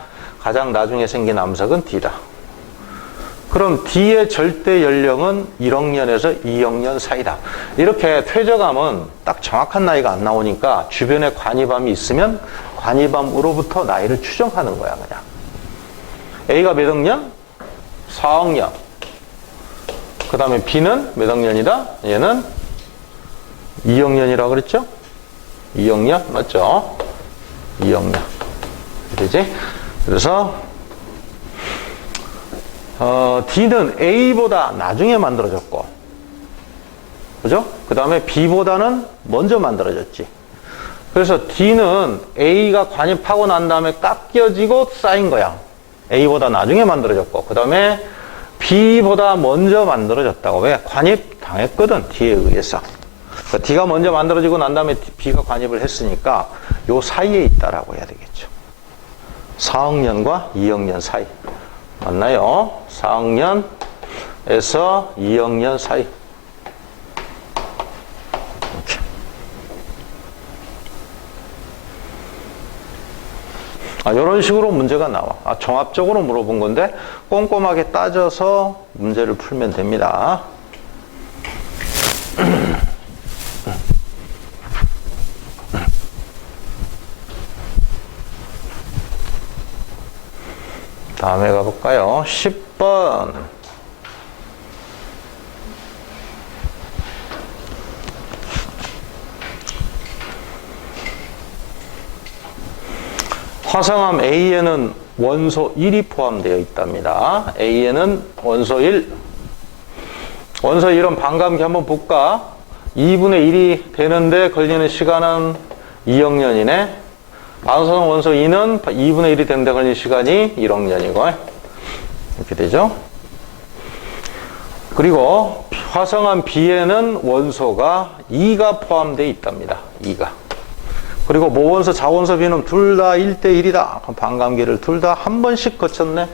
가장 나중에 생긴 암석은 D다. 그럼 D의 절대 연령은 1학년에서 2학년 사이다. 이렇게 퇴적암은 딱 정확한 나이가 안 나오니까 주변에 관이밤이 있으면 관이밤으로부터 나이를 추정하는 거야, 그냥. A가 몇 학년? 4학년. 그 다음에 B는 몇 학년이다? 얘는 2학년이라고 그랬죠? 2학년? 맞죠? 2학년. 되지? 그래서 D는 A보다 나중에 만들어졌고, 그죠? 그 다음에 B보다는 먼저 만들어졌지. 그래서 D는 A가 관입하고 난 다음에 깎여지고 쌓인 거야. A보다 나중에 만들어졌고, 그 다음에 B보다 먼저 만들어졌다고. 왜? 관입 당했거든, D에 의해서. 그러니까 D가 먼저 만들어지고 난 다음에 B가 관입을 했으니까 요 사이에 있다라고 해야 되겠죠. 4학년과 2학년 사이. 맞나요? 4학년에서 2학년 사이. 이렇게. 이런 식으로 문제가 나와. 종합적으로 물어본 건데 꼼꼼하게 따져서 문제를 풀면 됩니다. 다음에 가볼까요? 10번. 화성암 A에는 원소 1이 포함되어 있답니다. A에는 원소 1. 원소 1은 반감기 한번 볼까? 2분의 1이 되는데 걸리는 시간은 2억 년이네. 반소성 원소 2는 2분의 1이 되는데 걸리는 시간이 1억 년이고. 이렇게 되죠. 그리고 화성암 B에는 원소가 2가 포함되어 있답니다. 2가. 그리고 모원소, 자원소 비는 둘 다 1대1이다. 반감기를 둘 다 한 번씩 거쳤네.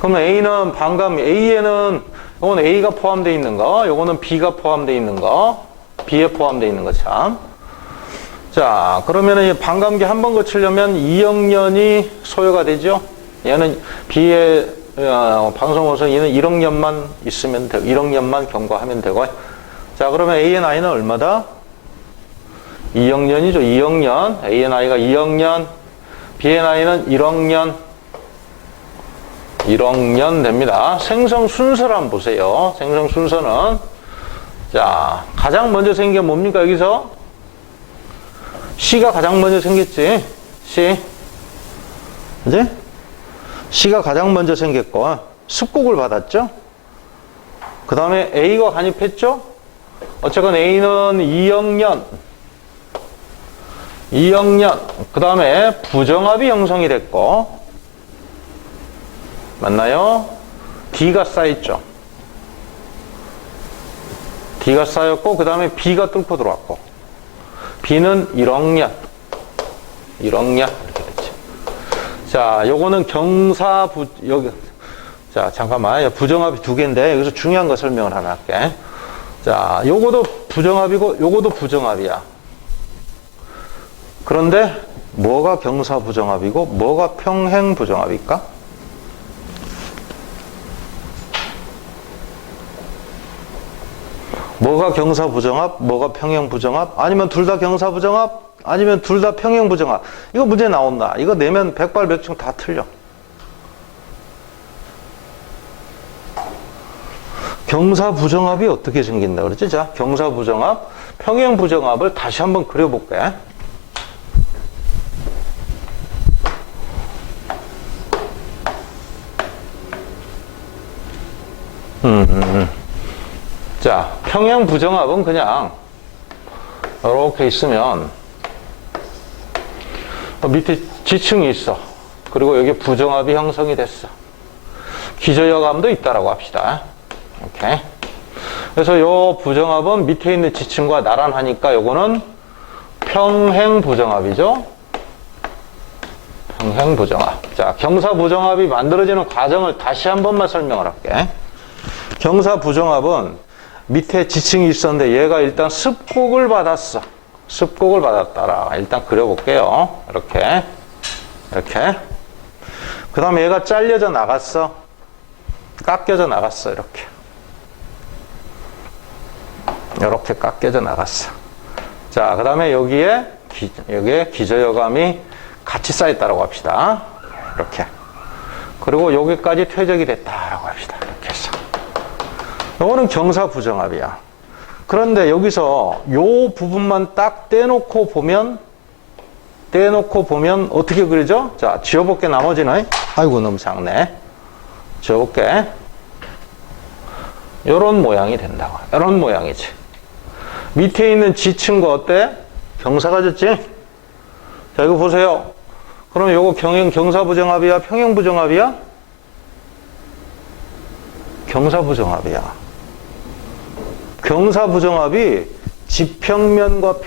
그럼 A는 A에는 이건 A가 포함되어 있는 거, 요거는 B가 포함되어 있는 거, B에 포함되어 있는 거 참. 자, 그러면은 반감기 한 번 거치려면 2억 년이 소요가 되죠. 얘는 B의 방송원소 얘는 1억 년만 있으면 되고, 1억 년만 경과하면 되고. 자, 그러면 A의 나이는 얼마다? 2억 년이죠. 2억 년. A의 나이가 2억 년. B의 나이는 1억 년. 1억 년 됩니다. 생성 순서를 한번 보세요. 생성 순서는. 자, 가장 먼저 생긴 게 뭡니까, 여기서? C가 가장 먼저 생겼지. C. 이제? C가 가장 먼저 생겼고, 습곡을 받았죠? 그 다음에 A가 간입했죠? 어쨌건 A는 2억 년. 2억 년. 그 다음에 부정합이 형성이 됐고, 맞나요? D가 쌓였죠. D가 쌓였고, 그 다음에 B가 뚫고 들어왔고, B는 1억 년. 1억 년. 이렇게 됐죠. 자, 요거는 여기, 자, 잠깐만. 부정합이 두 개인데, 여기서 중요한 거 설명을 하나 할게. 자, 요거도 부정합이고, 요거도 부정합이야. 그런데, 뭐가 경사부정합이고, 뭐가 평행부정합일까? 뭐가 경사부정합? 뭐가 평행부정합? 아니면 둘 다 경사부정합? 아니면 둘 다 평행부정합? 이거 문제 나온다. 이거 내면 백발백중 다 틀려. 경사부정합이 어떻게 생긴다 그랬지? 자, 경사부정합, 평행부정합을 다시 한번 그려볼게. 자, 평행부정합은 그냥 이렇게 있으면 밑에 지층이 있어. 그리고 여기 부정합이 형성이 됐어. 기저여감도 있다라고 합시다. 오케이. 그래서 요 부정합은 밑에 있는 지층과 나란하니까 요거는 평행부정합이죠. 평행부정합. 자, 경사부정합이 만들어지는 과정을 다시 한 번만 설명을 할게. 경사부정합은 밑에 지층이 있었는데 얘가 일단 습곡을 받았어. 습곡을 받았다라. 일단 그려볼게요. 이렇게. 이렇게. 그 다음에 얘가 잘려져 나갔어. 깎여져 나갔어. 이렇게. 이렇게 깎여져 나갔어. 자, 그 다음에 여기에 기저여감이 같이 쌓였다라고 합시다. 이렇게. 그리고 여기까지 퇴적이 됐다라고 합시다. 이렇게 해서. 이거는 경사부정합이야. 그런데 여기서 요 부분만 딱 떼놓고 보면 어떻게 그리죠? 자, 지워볼게. 나머지는. 아이고, 너무 작네. 지워볼게. 요런 모양이 된다고. 요런 모양이지. 밑에 있는 지층과 어때? 경사가 졌지? 자, 이거 보세요. 그럼 요거 경사부정합이야? 평행부정합이야? 경사부정합이야. 경사부정합이 지평면과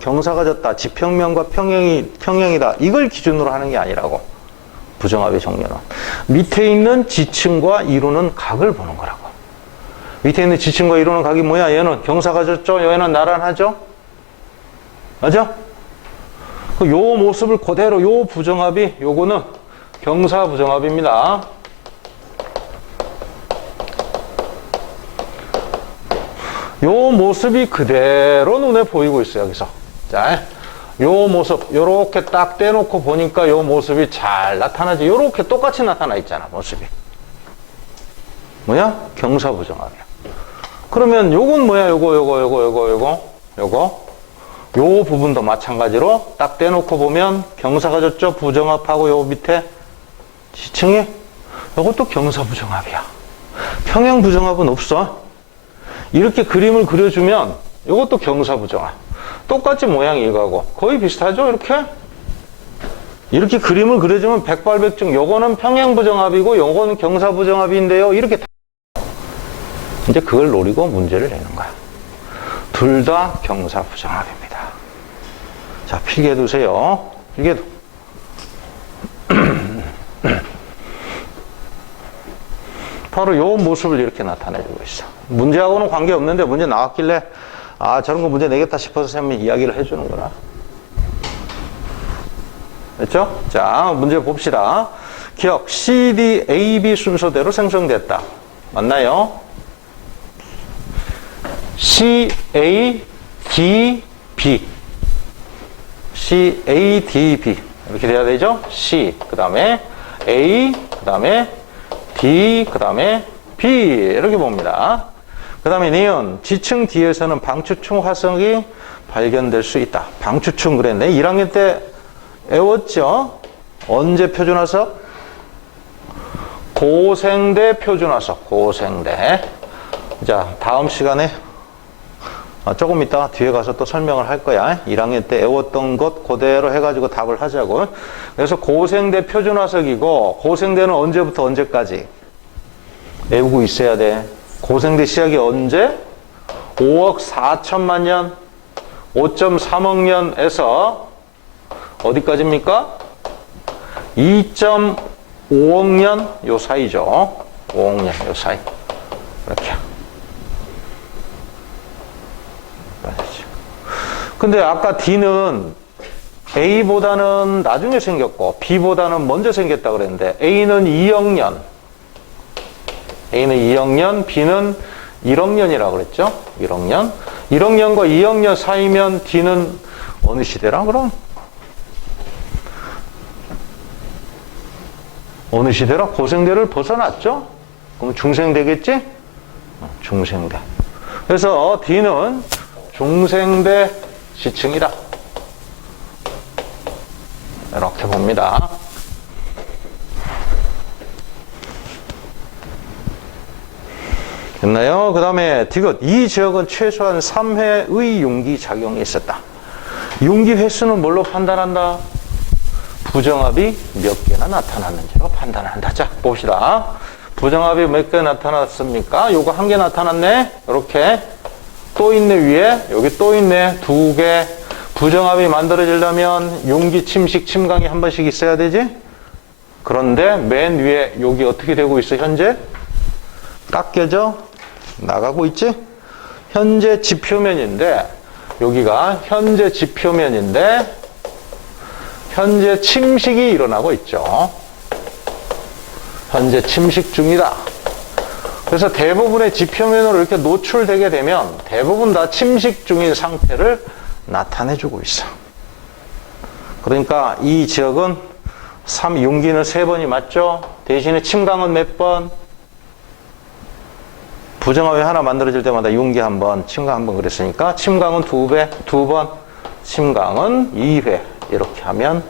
경사가 졌다. 지평면과 평행이다. 이걸 기준으로 하는 게 아니라고. 부정합의 종류는. 밑에 있는 지층과 이루는 각을 보는 거라고. 밑에 있는 지층과 이루는 각이 뭐야? 얘는 경사가 졌죠? 얘는 나란하죠? 맞아? 요 모습을 그대로 요 부정합이 요거는 경사부정합입니다. 요 모습이 그대로 눈에 보이고 있어요, 여기서. 자, 요 모습, 요렇게 딱 떼놓고 보니까 요 모습이 잘 나타나지. 요렇게 똑같이 나타나 있잖아, 모습이. 뭐야? 경사부정합이야. 그러면 요건 뭐야? 요거. 요 부분도 마찬가지로 딱 떼놓고 보면 경사가 졌죠? 부정합하고 요 밑에 지층이 요것도 경사부정합이야. 평행부정합은 없어. 이렇게 그림을 그려주면 요것도 경사부정합. 똑같이 모양이 이거하고 거의 비슷하죠? 이렇게 그림을 그려주면 백발백중. 요거는 평행부정합이고 요거는 경사부정합인데요. 이렇게 이제 그걸 노리고 문제를 내는 거야. 둘 다 경사부정합입니다. 자, 필기해 두세요. 필기해도. 바로 요 모습을 이렇게 나타내주고 있어. 문제하고는 관계없는데 문제 나왔길래 아, 저런 거 문제 내겠다 싶어서 선생님이 이야기를 해주는 거라. 됐죠? 자, 문제 봅시다. 기억, CD, AB 순서대로 생성됐다. 맞나요? C, A, D, B. C, A, D, B. 이렇게 돼야 되죠? C, 그 다음에 A, 그 다음에 D, 그 다음에 B. 이렇게 봅니다. 그 다음에 니은, 지층 뒤에서는 방추층 화석이 발견될 수 있다. 방추층 그랬네. 1학년 때 외웠죠? 언제 표준화석? 고생대 표준화석. 고생대. 자, 다음 시간에 조금 이따 뒤에 가서 또 설명을 할 거야. 1학년 때 외웠던 것 그대로 해가지고 답을 하자고. 그래서 고생대 표준화석이고, 고생대는 언제부터 언제까지 외우고 있어야 돼. 고생대 시작이 언제? 5억 4천만 년, 5.3억 년에서 어디까지입니까? 2.5억 년 요 사이죠. 5억 년 요 사이. 이렇게. 근데 아까 D는 A보다는 나중에 생겼고 B보다는 먼저 생겼다 그랬는데 A는 2억 년, A는 2억 년, B는 1억 년이라고 그랬죠? 1억 년. 1억 년과 2억 년 사이면 D는 어느 시대라 그럼? 어느 시대라? 고생대를 벗어났죠? 그럼 중생대겠지? 중생대. 그래서 D는 중생대 지층이다. 이렇게 봅니다. 됐나요? 그 다음에 디귿. 이 지역은 최소한 3회의 융기 작용이 있었다. 융기 횟수는 뭘로 판단한다? 부정합이 몇 개나 나타났는지로 판단한다. 자, 봅시다. 부정합이 몇 개 나타났습니까? 요거 한 개 나타났네. 이렇게. 또 있네, 위에. 여기 또 있네. 2개. 부정합이 만들어지려면 용기 침식, 침강이 한 번씩 있어야 되지? 그런데 맨 위에 여기 어떻게 되고 있어, 현재? 깎여져? 나가고 있지? 현재 지표면인데, 여기가 현재 지표면인데, 현재 침식이 일어나고 있죠. 현재 침식 중이다. 그래서 대부분의 지표면으로 이렇게 노출되게 되면 대부분 다 침식 중인 상태를 나타내주고 있어. 그러니까 이 지역은 융기는 3번이 맞죠? 대신에 침강은 몇 번? 부정합이 하나 만들어질 때마다 융기 한 번, 침강 한 번 그랬으니까 침강은 2번, 침강은 2회. 이렇게 하면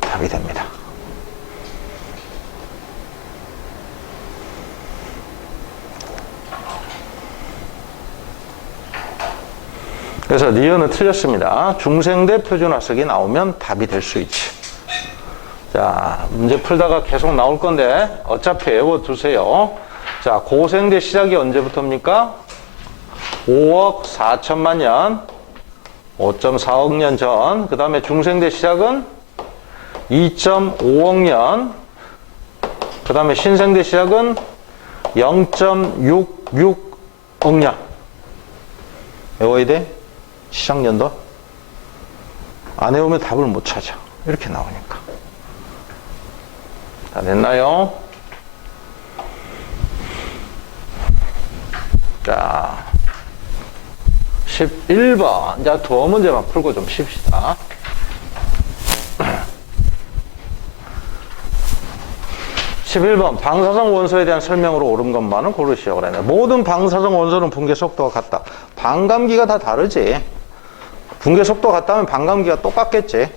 답이 됩니다. 그래서 니은은 틀렸습니다. 중생대 표준화석이 나오면 답이 될 수 있지. 자, 문제 풀다가 계속 나올 건데 어차피 외워두세요. 자, 고생대 시작이 언제부터입니까? 5억 4천만 년, 5.4억 년 전. 그 다음에 중생대 시작은 2.5억 년. 그 다음에 신생대 시작은 0.66억 년. 외워야 돼? 시작년도? 안 외우면 답을 못 찾아. 이렇게 나오니까. 다 됐나요? 자, 11번. 이제 두 문제만 풀고 좀 쉽시다. 11번 방사성 원소에 대한 설명으로 옳은 것만은 고르시오 그랬네. 모든 방사성 원소는 붕괴 속도가 같다. 반감기가 다 다르지. 붕괴 속도가 같다면 반감기가 똑같겠지.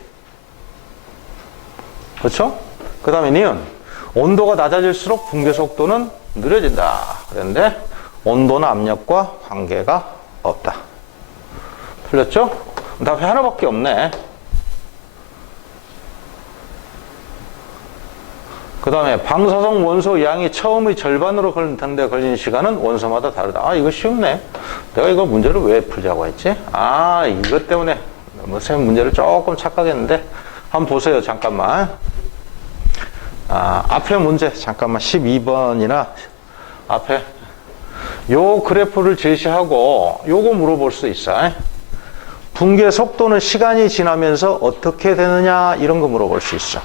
그렇죠? 그 다음에 니은 온도가 낮아질수록 붕괴 속도는 느려진다 그랬는데 온도나 압력과 관계가 없다. 틀렸죠? 답이 하나밖에 없네. 그 다음에 방사성 원소 양이 처음의 절반으로 걸리는데 걸리는 시간은 원소마다 다르다. 아, 이거 쉽네. 내가 이거 문제를 왜 풀자고 했지? 아, 이것 때문에 선생님 문제를 조금 착각했는데 한번 보세요. 잠깐만. 아, 앞에 문제 잠깐만 12번이나 앞에 요 그래프를 제시하고 요거 물어볼 수 있어. 붕괴 속도는 시간이 지나면서 어떻게 되느냐 이런 거 물어볼 수 있어.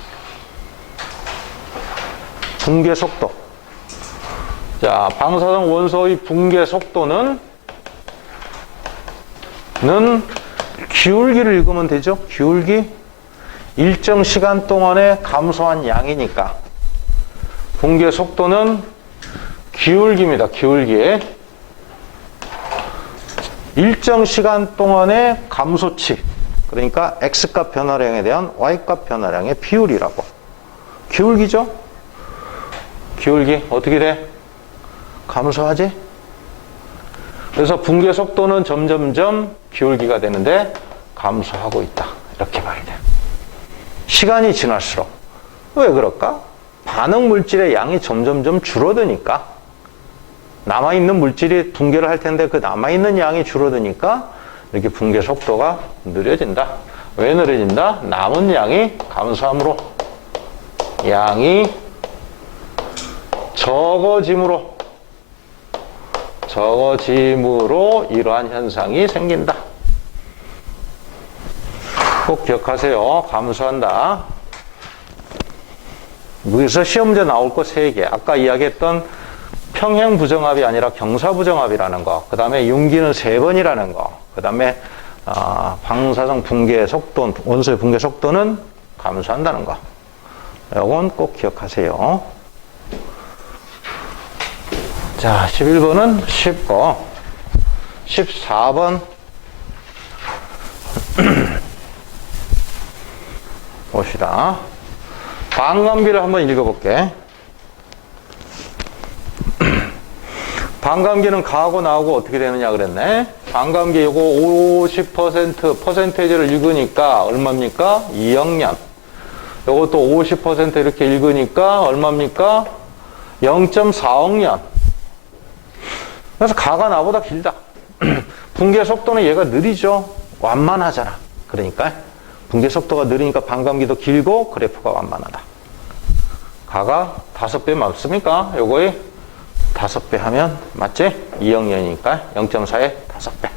붕괴 속도. 자, 방사성 원소의 붕괴 속도는 기울기를 읽으면 되죠. 기울기. 일정 시간 동안에 감소한 양이니까 붕괴 속도는 기울기입니다. 기울기. 일정 시간 동안의 감소치. 그러니까 X값 변화량에 대한 Y값 변화량의 비율이라고. 기울기죠. 기울기 어떻게 돼? 감소하지? 그래서 붕괴 속도는 점점점 기울기가 되는데 감소하고 있다. 이렇게 봐야 돼. 시간이 지날수록. 왜 그럴까? 반응 물질의 양이 점점점 줄어드니까. 남아있는 물질이 붕괴를 할 텐데 그 남아있는 양이 줄어드니까 이렇게 붕괴 속도가 느려진다. 왜 느려진다? 남은 양이 감소함으로. 양이 적어짐으로 이러한 현상이 생긴다. 꼭 기억하세요. 감소한다. 여기서 시험 문제 나올 거 3개. 아까 이야기했던 평행 부정합이 아니라 경사 부정합이라는 거. 그 다음에 융기는 3번이라는 거. 그 다음에 방사성 붕괴 속도, 원소의 붕괴 속도는 감소한다는 거. 이건 꼭 기억하세요. 자, 11번은 쉽고 14번 봅시다. 반감기를 한번 읽어볼게. 반감기는 가하고 나하고 어떻게 되느냐 그랬네. 반감기 요거 50% 퍼센테이지를 읽으니까 얼마입니까? 2억년. 요것도 50% 이렇게 읽으니까 얼마입니까? 0.4억년. 그래서 가가 나보다 길다. 붕괴 속도는 얘가 느리죠. 완만하잖아. 그러니까 붕괴 속도가 느리니까 반감기도 길고 그래프가 완만하다. 가가 5배 맞습니까? 요거에 5배 하면 맞지? 2억년이니까 0.4에 5배.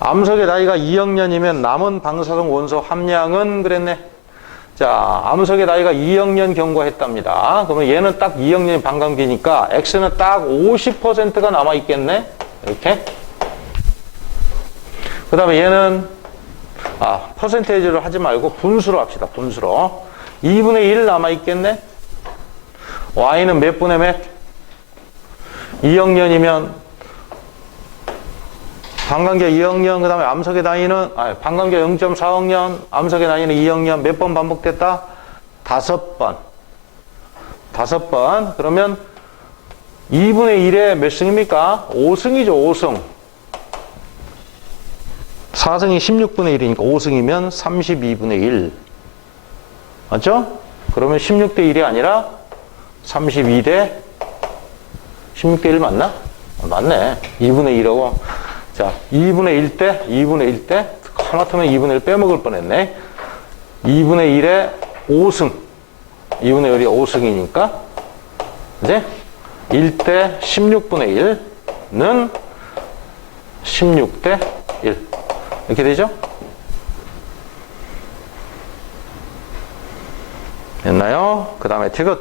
암석의 나이가 2억년이면 남은 방사성 원소 함량은 그랬네. 자, 암석의 나이가 2억년 경과했답니다. 그러면 얘는 딱 2억년이 반감기니까 X는 딱 50%가 남아있겠네? 이렇게. 그 다음에 얘는, 퍼센테이지를 하지 말고 분수로 합시다. 분수로. 2분의 1 남아있겠네? Y는 몇 분의 몇? 2억년이면 반감기가 2억년, 그 다음에 암석의 나이는, 반감기가 0.4억년, 암석의 나이는 2억년, 몇 번 반복됐다? 5번. 5번. 그러면 2분의 1에 몇 승입니까? 5승이죠, 5승. 4승이 16분의 1이니까 5승이면 32분의 1. 맞죠? 그러면 16대 1이 아니라 32대 16대 1 맞나? 맞네. 2분의 1하고. 자, 2분의 1대, 하마터면 2분의 1 빼먹을 뻔했네. 2분의 1에 5승. 2분의 1이 5승이니까, 이제 1대 16분의 1는 16대 1. 이렇게 되죠? 됐나요? 그 다음에 티귿.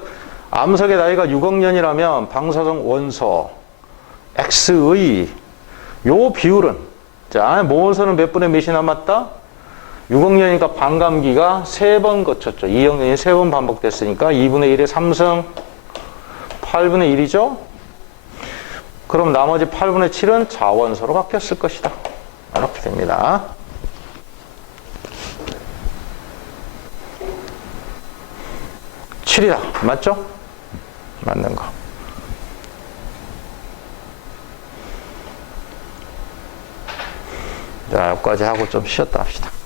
암석의 나이가 6억 년이라면 방사성 원소 X의 요 비율은, 자, 모원소는 몇 분의 몇이 남았다? 6억 년이니까 반감기가 3번 거쳤죠. 2억 년이 3번 반복됐으니까 2분의 1에 3승, 8분의 1이죠? 그럼 나머지 8분의 7은 자원소로 바뀌었을 것이다. 이렇게 됩니다. 칠이다. 맞죠? 맞는 거. 자, 여기까지 하고 좀 쉬었다 합시다.